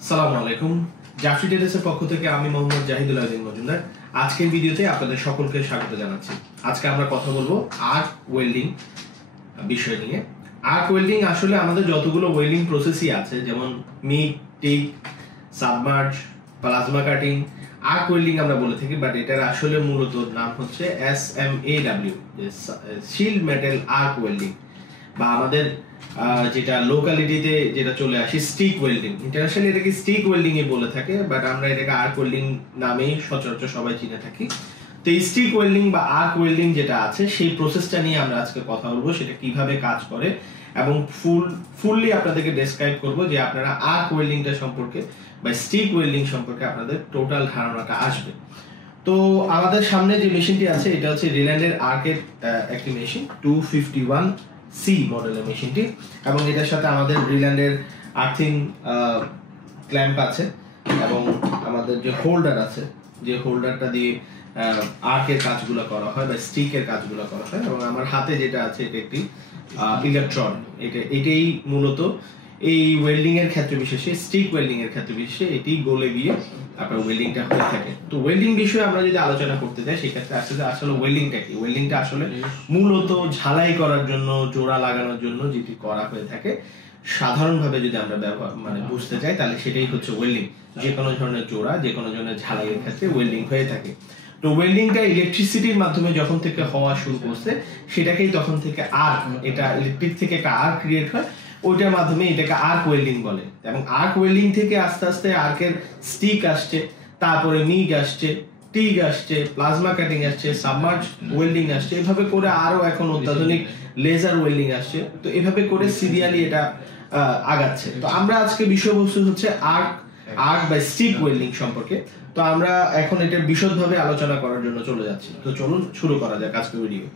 আসসালামু আলাইকুম। জাফরি টেরেসের পক্ষ থেকে আমি মোহাম্মদ জাহিদুল আজিম মজুমদার। আজকের ভিডিওতে আপনাদের সকলকে স্বাগত জানাচ্ছি। আজকে আমরা কথা বলবো আর্ক ওয়েল্ডিং বিষয় নিয়ে। আর্ক ওয়েল্ডিং আসলে আমাদের যতগুলো ওয়েল্ডিং প্রসেসই আছে, যেমন MIG, TIG, submerge, plasma cutting, arc welding আমরা বলে থাকি, বাট এটার আসলে মূলত নাম হচ্ছে SMAW, shield metal arc welding, বা আমাদের যেটা লোকালিটিতে যেটা চলে আসে স্টিক ওয়েল্ডিং। ইন্টারন্যাশনালি এটাকে স্টিক ওয়েল্ডিং এ বলে থাকে, বাট আমরা এটাকে আর্ক ওয়েল্ডিং নামেই সচরাচর সবাই চিনে থাকি। তো এই স্টিক ওয়েল্ডিং বা আর্ক ওয়েল্ডিং যেটা আছে সেই প্রসেসটা নিয়ে আমরা আজকে কথা বলবো, সেটা কিভাবে কাজ করে এবং ফুললি আপনাদেরকে ডেসক্রাইব করব যে আপনারা আর্ক ওয়েল্ডিংটা সম্পর্কে বা স্টিক ওয়েল্ডিং সম্পর্কে আপনাদের টোটাল ধারণাটা আসবে। তো আমাদের সামনে যে মেশিনটি আছে এটা হচ্ছে রিল্যান্ডের আর্কের একটি মেশিন, 251C মডেলের মেশিনটি, এবং এটার সাথে আমাদের রিল্যান্ডের আর্থিং ক্ল্যাম্প আছে এবং আমাদের যে হোল্ডার আছে, যে হোল্ডারটা দিয়ে আর্কের কাজগুলো করা হয় বা স্টিকের কাজগুলো করা হয়। এবং আমার হাতে যেটা আছে এটা একটি ইলেকট্রন, এটাই মূলত এই ওয়েল্ডিং এর ক্ষেত্রে বিশেষে, স্টিক ওয়েল্ডিং এর ক্ষেত্রে বিশেষে এটি গলে গিয়ে আপনার ওয়েল্ডিংটা হয়ে থাকে। তো ওয়েল্ডিং বিষয়ে আমরা যদি আলোচনা করতে যাই সেক্ষেত্রে আসলে ওয়েল্ডিংটা কি? ওয়েল্ডিংটা আসলে মূলত ঝালাই করার জন্য, জোড়া লাগানোর জন্য যেটি করা হয়ে থাকে, সাধারণভাবে যদি আমরা বুঝতে চাই তাহলে সেটাই হচ্ছে ওয়েল্ডিং। যে কোনো ধরনের জোড়া, যে কোনো ধরনের ঝালাইয়ের ক্ষেত্রে ওয়েল্ডিং হয়ে থাকে। তো ওয়েল্ডিংটা ইলেকট্রিসিটির মাধ্যমে যখন থেকে হওয়া শুরু করছে সেটাকেই তখন থেকে আর্ক, এটা ইলেকট্রিক থেকে একটা আর্ক ক্রিয়েট হয়, ওইটার মাধ্যমে এটাকে আর্ক ওয়েল্ডিং বলে। এবং আর্ক ওয়েল্ডিং থেকে আস্তে আস্তে আর্কের স্টিক আসছে, তারপরে মিগ আসছে, টিগ আসছে, প্লাজমা কাটিং আসছে, সাবমার্জ ওয়েল্ডিং আসছে, এভাবে করে আরো এখন অত্যাধুনিক লেজার ওয়েল্ডিং আসছে। তো এভাবে করে সিরিয়ালি এটা আগাচ্ছে। তো আমরা আজকে বিষয়বস্তু হচ্ছে আর্ক বা স্টিক ওয়েল্ডিং সম্পর্কে। তো আমরা এখন এটার বিশদভাবে আলোচনা করার জন্য চলে যাচ্ছি। তো চলুন শুরু করা যাক আজকের ভিডিও।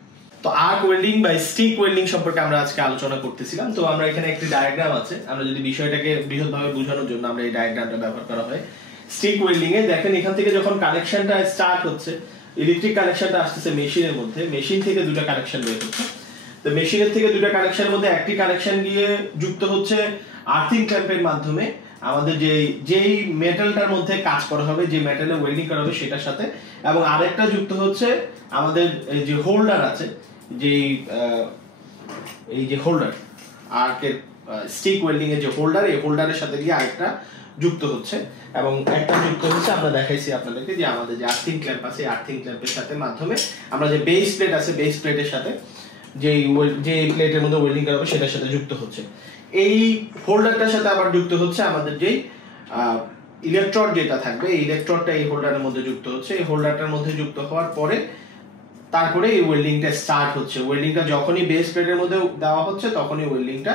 তো আর্ক ওয়েল্ডিং বা স্টিক ওয়েল্ডিং সম্পর্কে আমরা আজকে আলোচনা করতেছিলাম। তো আমরা এখানে একটি ডায়াগ্রাম আছে, আমরা যদি বিষয়টাকে বৃহৎভাবে বোঝানোর জন্য আমরা এই ডায়াগ্রামটা ব্যবহার করা হয়। স্টিক ওয়েল্ডিং এ দেখেন এখান থেকে যখন কানেকশনটা স্টার্ট হচ্ছে, ইলেকট্রিক কানেকশনটা আসতেছে মেশিনের মধ্যে, মেশিন থেকে দুটো কানেকশন বের হচ্ছে। তো মেশিনের থেকে দুটো কানেকশনের মধ্যে একটি কানেকশন গিয়ে যুক্ত হচ্ছে আর্থিং ক্ল্যাম্পের মাধ্যমে আমাদের যেই মেটালটার মধ্যে কাজ করা হবে, যে মেটালে ওয়েল্ডিং করা হবে সেটার সাথে, এবং আরেকটা যুক্ত হচ্ছে আমাদের যে হোল্ডার আছে, এই যে হোল্ডার আর্কের স্টিক ওয়েল্ডিং এর যে হোল্ডার, এই হোল্ডারের সাথে গিয়ে আরেকটা যুক্ত হচ্ছে। এবং একটা যুক্ত হচ্ছে, আমরা দেখাইছি আপনাদেরকে যে আমাদের যে আর্থিং ক্ল্যাম্প আছে, আর্থিং ক্ল্যাম্পের সাথে মাধ্যমে আমরা যে বেস প্লেট আছে, বেস প্লেটের সাথে যে প্লেটের মধ্যে ওয়েল্ডিং করা হবে সেটার সাথে যুক্ত হচ্ছে। এই হোল্ডারটার সাথে আবার যুক্ত হচ্ছে আমাদের যেই ইলেকট্রোড যেটা থাকবে, এই ইলেকট্রোডটা এই হোল্ডারের মধ্যে যুক্ত হচ্ছে। এই হোল্ডারটার মধ্যে যুক্ত হওয়ার পরে তারপরে এই ওয়েল্ডিংটা স্টার্ট হচ্ছে। ওয়েল্ডিংটা যখনই বেস প্লেটের মধ্যে দেওয়া হচ্ছে তখনই ওয়েল্ডিংটা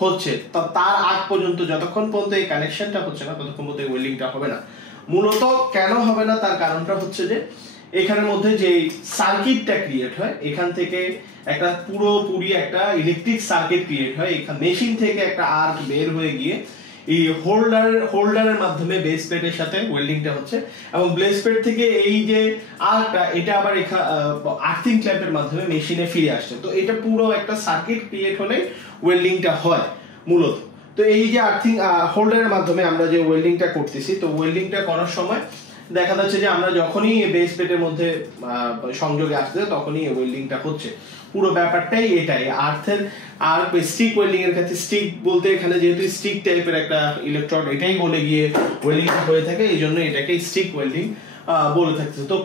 হচ্ছে। তার আগ পর্যন্ত, যতক্ষণ পর্যন্ত এই কানেকশনটা হচ্ছে না ততক্ষণ পর্যন্ত এই ওয়েল্ডিংটা হবে না। মূলত কেন হবে না তার কারণটা হচ্ছে যে এখানের মধ্যে যে সার্কিটটা ক্রিয়েট হয়, এখান থেকে একটা পুরোপুরি একটা ইলেকট্রিক সার্কিট ক্রিয়েট হয়। এখান মেশিন থেকে একটা আর্ক বের হয়ে গিয়ে এই হোল্ডারের মাধ্যমে বেস প্লেটের সাথে ওয়েল্ডিংটা হচ্ছে, এবং বেস প্লেট থেকে এই যে আর্কটা এটা আবার আর্থিং ক্ল্যাম্পের মাধ্যমে মেশিনে ফিরে আসছে। তো এটা পুরো একটা সার্কিট ক্রিয়েট হলে ওয়েল্ডিংটা হয় মূলত। তো এই যে আর্থিং হোল্ডারের মাধ্যমে আমরা যে ওয়েল্ডিংটা করতেছি, তো ওয়েল্ডিংটা করার সময় দেখা যাচ্ছে যে আমরা যখনই বেস প্লেটের মধ্যে সংযোগে আসছে তখনই ওয়েল্ডিংটা হচ্ছে। পুরো ব্যাপারটাই এটাই। আর স্টিক ওয়েল্ডিং এর ক্ষেত্রে, স্টিক বলতে এখানে যেহেতু স্টিক টাইপের একটা ইলেকট্রোড, এটাই বলে গিয়ে ওয়েল্ডিংটা হয়ে থাকে, এই জন্য এটাকে স্টিক ওয়েল্ডিং বলে থাকছে। তো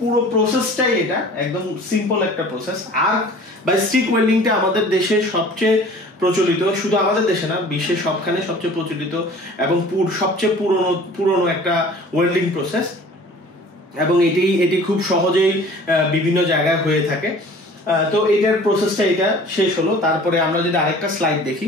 পুরো প্রসেসটাই এটা একদম সিম্পল একটা প্রসেস। আর্ক বা স্টিক ওয়েল্ডিংটা আমাদের দেশের সবচেয়ে প্রচলিত, শুধু আমাদের দেশে না, বিশ্বের সবখানে সবচেয়ে প্রচলিত এবং সবচেয়ে পুরনো একটা ওয়েল্ডিং প্রসেস। এবং এটি খুব সহজেই বিভিন্ন জায়গায় হয়ে থাকে। তো এটার প্রসেসটা এটা শেষ হলো। তারপরে আমরা যদি আরেকটা স্লাইড দেখি,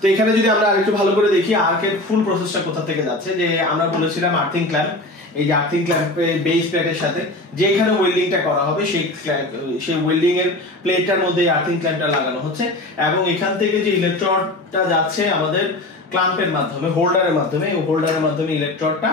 তো এখানে যদি আমরা আরেকটু ভালো করে দেখি আর্কের ফুল প্রসেসটা কোথা থেকে যাচ্ছে। যে আমরা বলেছিলাম আর্থিং ক্ল্যাম্প, এই যে আর্থিং ক্ল্যাম্পের বেস প্লেটের সাথে যেখানে ওয়েল্ডিংটা করা হবে সেই ওয়েল্ডিং এর প্লেটটার মধ্যে আর্থিং ক্ল্যাম্পটা লাগানো হচ্ছে, এবং এখান থেকে যে ইলেকট্রোডটা যাচ্ছে আমাদের ক্ল্যাম্পের মাধ্যমে, হোল্ডারের মাধ্যমে, হোল্ডারের মাধ্যমে ইলেকট্রোডটা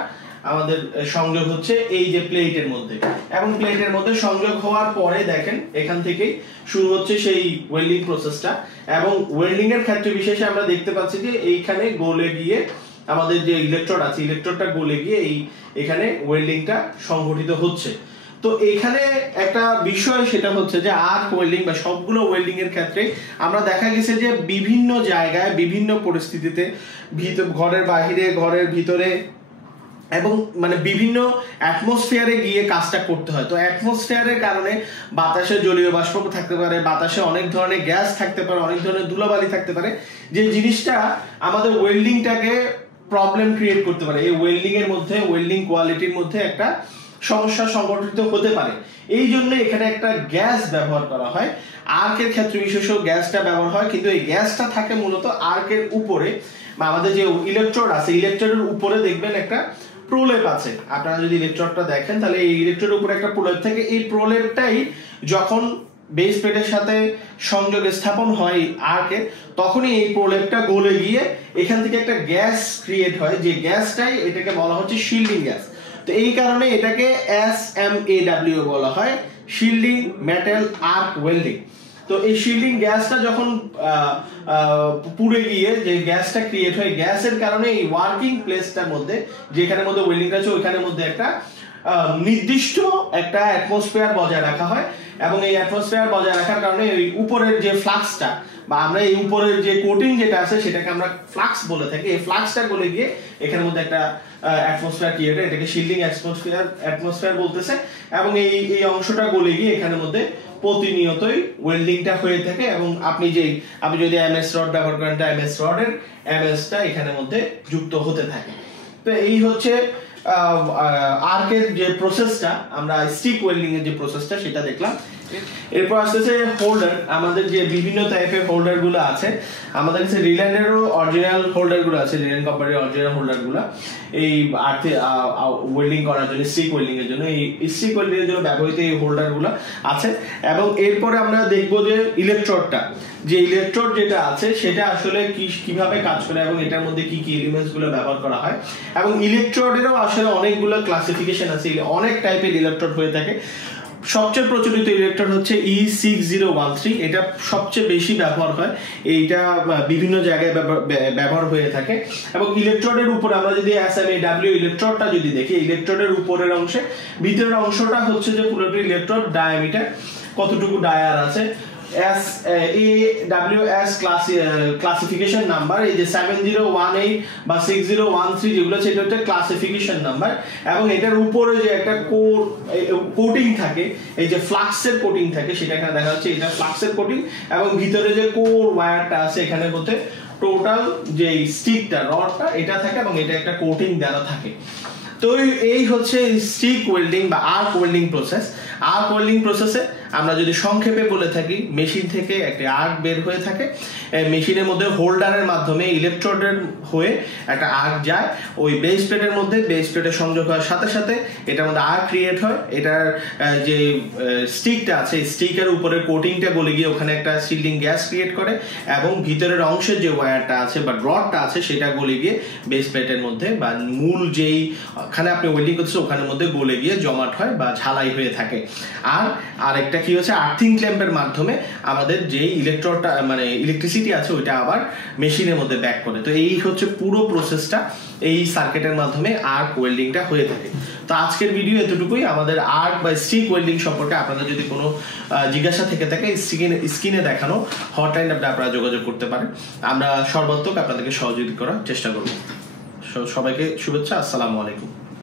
আমাদের সংযোগ হচ্ছে এই যে প্লেটের মধ্যে। এবং প্লেটের মধ্যে সংযোগ হওয়ার পরে দেখেন এখান থেকেই শুরু হচ্ছে সেই ওয়েল্ডিং প্রসেসটা। এবং ওয়েল্ডিং এর ক্ষেত্রে বিশেষে আমরা দেখতে পাচ্ছি যে এইখানে গলে গিয়ে আমাদের যে ইলেকট্রোড আছে ইলেকট্রোডটা গলে গিয়ে এখানে ওয়েল্ডিংটা সংঘটিত হচ্ছে। তো এখানে একটা বিষয় সেটা হচ্ছে যে আর্ক ওয়েল্ডিং বা সবগুলো ওয়েল্ডিং এর ক্ষেত্রে আমরা দেখা গেছে যে বিভিন্ন জায়গায় বিভিন্ন পরিস্থিতিতে ঘরের বাহিরে ঘরের ভিতরে এবং মানে বিভিন্ন অ্যাটমসফিয়ারে গিয়ে কাজটা করতে হয়। তো অ্যাটমসফিয়ারের কারণে বাতাসে জলীয় বাষ্প থাকতে পারে, বাতাসে অনেক ধরনের গ্যাস থাকতে পারে, অনেক ধরনের ধুলাবালি থাকতে পারে, যে জিনিসটা আমাদের ওয়েল্ডিংটাকে প্রবলেম ক্রিয়েট করতে পারে। এই ওয়েল্ডিং এর মধ্যে ওয়েল্ডিং কোয়ালিটির মধ্যে একটা সমস্যা সংঘটিত হতে পারে। এই জন্য এখানে একটা গ্যাস ব্যবহার করা হয়। আর্কের ক্ষেত্রে বিশেষ গ্যাসটা ব্যবহার হয়, কিন্তু এই গ্যাসটা থাকে মূলত আর্কের উপরে বা আমাদের যে ইলেকট্রোড আছে ইলেকট্রোডের উপরে দেখবেন একটা প্রলেপ আছে। আপনারা যদি ইলেকট্রোডটা দেখেন তাহলে এই ইলেকট্রোডের উপরে একটা প্রলেপ থাকে। এই প্রলেপটাই যখন বেস প্লেটের সাথে সংযোগ স্থাপন হয় আর্কের, তখনই এই প্রলেপটা গলে গিয়ে এখান থেকে একটা গ্যাস ক্রিয়েট হয়, যে গ্যাসটাই এটাকে বলা হচ্ছে শিল্ডিং গ্যাস। তো এই কারণে এটাকে SMAW বলা হয়, শিল্ডিং মেটাল আর্ক ওয়েল্ডিং। তো এই শিল্ডিং গ্যাসটা যখন পুড়ে গিয়ে যে গ্যাসটা ক্রিয়েট হয়, গ্যাসের কারণে এই ওয়ার্কিং প্লেসটার মধ্যে যেখানের মধ্যে ওয়েল্ডিংটা আছে ওইখানের মধ্যে একটা নির্দিষ্ট একটা অ্যাটমসফিয়ার বজায় রাখা হয়। এবং এই অ্যাটমসফিয়ার বজায় রাখার কারণে এই উপরের যে ফ্লাক্সটা বা আমরা এই উপরের যে কোটিং যেটা আছে সেটাকে আমরা ফ্লাক্স বলে থাকি, এই ফ্লাক্সটা গলে গিয়ে এখানের মধ্যে একটা অ্যাটমসফিয়ার ক্রিয়েট হয়, এটাকে শিল্ডিং অ্যাটমসফিয়ার বলতেছে। এবং এই অংশটা গলে গিয়ে এখানের মধ্যে প্রতিনিয়তই ওয়েল্ডিংটা হয়ে থাকে। এবং আপনি যদি এমএস রড ব্যবহার করেন, এমএস রডের এমএসটা এখানের মধ্যে যুক্ত হতে থাকে। তো এই হচ্ছে আর্কের যে প্রসেসটা, আমরা স্টিক ওয়েল্ডিং এর যে প্রসেসটা সেটা দেখলাম। এরপর আসতেছে হোল্ডার। আমাদের যে বিভিন্ন টাইপের হোল্ডার গুলো আছে, আমাদের কাছে রিল্যান্ডেরও অরিজিনাল হোল্ডার গুলো আছে, রিল্যান্ড কোম্পানির অরিজিনাল হোল্ডার গুলো এই আর্থে ওয়েল্ডিং করার জন্য, স্টিক ওয়েল্ডিং এর জন্য, এই স্টিক ওয়েল্ডিং এর জন্য ব্যবহৃত এই হোল্ডার গুলো আছে। এবং এরপরে আমরা দেখবো যে ইলেকট্রোডটা, যে ইলেকট্রোড যেটা আছে সেটা আসলে কিভাবে কাজ করে এবং এটার মধ্যে কি কি এলিমেন্টস গুলো ব্যবহার করা হয়। এবং ইলেকট্রোডেরও আসলে অনেকগুলো ক্লাসিফিকেশন আছে, অনেক টাইপের ইলেকট্রোড হয়ে থাকে। সবচেয়ে প্রচলিত ইলেকট্রোড হচ্ছে E6013, এটা সবচেয়ে বেশি ব্যবহার হয়, এইটা বিভিন্ন জায়গায় ব্যবহার হয়ে থাকে। এবং ইলেকট্রোডের উপরে আমরা যদি SMAW ইলেকট্রোডটা যদি দেখি, ইলেকট্রোডের উপরের অংশে ভিতরের অংশটা হচ্ছে যে পুরোটা ইলেকট্রোড ডায়ামিটার কতটুকু ডায়ার আছে, AWS ক্লাসিফিকেশন নাম্বার, এই যে 7018 বা 6013 যেগুলো আছে এটা হচ্ছে ক্লাসিফিকেশন নাম্বার। এবং এটার উপরে যে একটা কোটিং থাকে, এই যে ফ্লাক্সের কোটিং থাকে, সেটা এখানে দেখা যাচ্ছে, এটা ফ্লাক্সের কোটিং। এবং ভিতরে যে কোর ওয়্যারটা আছে এখানে মধ্যে টোটাল যে স্টিকটা রডটা এটা থাকে এবং এটা একটা কোটিং দেওয়া থাকে। তো এই হচ্ছে স্টিক ওয়েল্ডিং বা arc welding process. Arc welding প্রসেসে আমরা যদি সংক্ষেপে বলে থাকি, মেশিন থেকে একটা আর্ক বের হয়ে থাকে, মেশিনের মধ্যে হোল্ডারের মাধ্যমে ইলেকট্রোডের হয়ে একটা আর্ক যায় ওই বেস প্লেটের মধ্যে, বেস প্লেটের সংযোগ হওয়ার সাথে সাথে এটার মধ্যে আর্ক ক্রিয়েট হয়। এটার যে স্টিকটা আছে স্টিকের উপরে কোটিংটা গলে গিয়ে ওখানে একটা শিল্ডিং গ্যাস ক্রিয়েট করে এবং ভিতরের অংশের যে ওয়্যারটা আছে বা রডটা আছে সেটা গলে গিয়ে বেস প্লেটের মধ্যে বা মূল যেই ওখানে আপনি ওয়েল্ডিং করছেন ওখানের মধ্যে গলে গিয়ে জমাট হয় বা ঝালাই হয়ে থাকে। আর আরেকটা কি হচ্ছে, আর্থিং ক্ল্যাম্পের মাধ্যমে আমাদের যে ইলেকট্রোডটা মানে ইলেকট্রিসিটি আছে ওইটা আবার মেশিনের মধ্যে ব্যাক করে। তো এই হচ্ছে পুরো প্রসেসটা, এই সার্কিটের মাধ্যমে আর্ক ওয়েল্ডিংটা হয়ে থাকে। তো আজকের ভিডিও এতটুকুই। আমাদের আর্ক বা স্টিক ওয়েল্ডিং সম্পর্কে আপনাদের যদি কোনো জিজ্ঞাসা থেকে থাকে স্ক্রিনে দেখানো হটলাইন আপনারা যোগাযোগ করতে পারেন। আমরা সর্বাত্মক আপনাদেরকে সহযোগিতা করার চেষ্টা করব। সবাইকে শুভেচ্ছা, আসসালামু আলাইকুম।